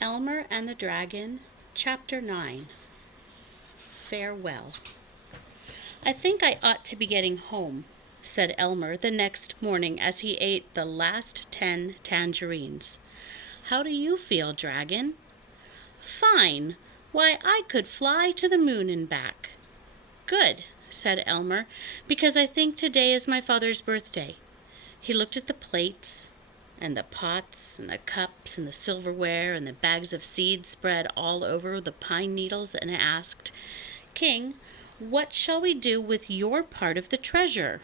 Elmer and the Dragon, Chapter 9. Farewell. "I think I ought to be getting home," said Elmer the next morning as he ate the last 10 tangerines. "How do you feel, Dragon?" "Fine. Why, I could fly to the moon and back." "Good," said Elmer, "because I think today is my father's birthday." He looked at the plates and the pots and the cups and the silverware and the bags of seeds spread all over the pine needles and asked, "King, what shall we do with your part of the treasure?"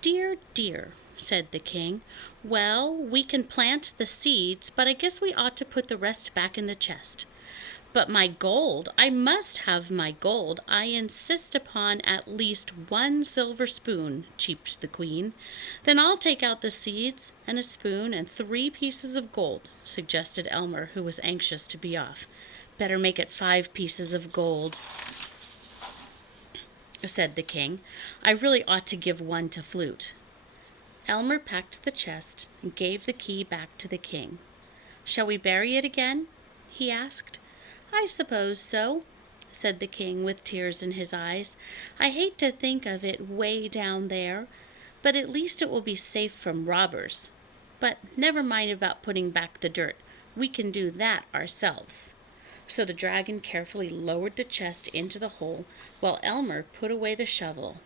"Dear, dear," said the king. "Well, we can plant the seeds, but I guess we ought to put the rest back in the chest." "But my gold, I must have my gold. I insist upon at least 1 silver spoon," cheeped the queen. "Then I'll take out the seeds and a spoon and 3 pieces of gold," suggested Elmer, who was anxious to be off. "Better make it 5 pieces of gold," said the king. "I really ought to give 1 to Flute." Elmer packed the chest and gave the key back to the king. "Shall we bury it again?" he asked. "I suppose so," said the king with tears in his eyes. "I hate to think of it way down there, but at least it will be safe from robbers. But never mind about putting back the dirt. We can do that ourselves." So the dragon carefully lowered the chest into the hole while Elmer put away the shovel.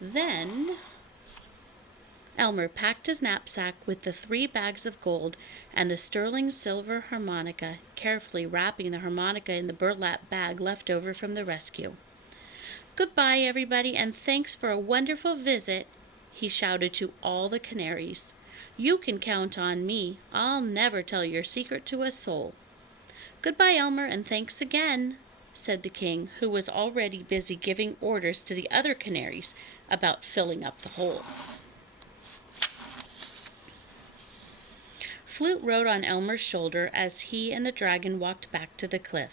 Then Elmer packed his knapsack with the 3 bags of gold and the sterling silver harmonica, carefully wrapping the harmonica in the burlap bag left over from the rescue. "Goodbye, everybody, and thanks for a wonderful visit," he shouted to all the canaries. "You can count on me. I'll never tell your secret to a soul." "Goodbye, Elmer, and thanks again," said the king, who was already busy giving orders to the other canaries about filling up the hole. Flute rode on Elmer's shoulder as he and the dragon walked back to the cliff.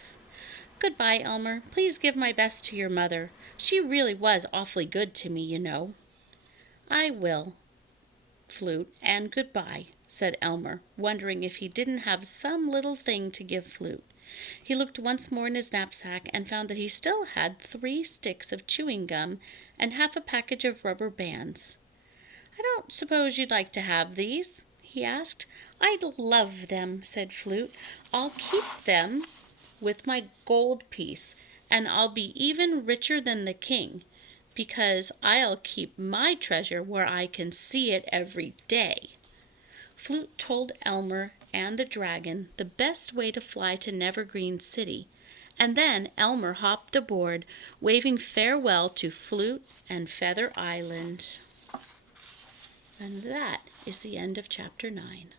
"Goodbye, Elmer. Please give my best to your mother. She really was awfully good to me, you know." "I will, Flute, and goodbye," said Elmer, wondering if he didn't have some little thing to give Flute. He looked once more in his knapsack and found that he still had 3 sticks of chewing gum and half a package of rubber bands. "I don't suppose you'd like to have these?" he asked. "I'd love them," said Flute. "I'll keep them with my gold piece, and I'll be even richer than the king, because I'll keep my treasure where I can see it every day." Flute told Elmer and the dragon the best way to fly to Nevergreen City, and then Elmer hopped aboard, waving farewell to Flute and Feather Island. And that is the end of Chapter 9.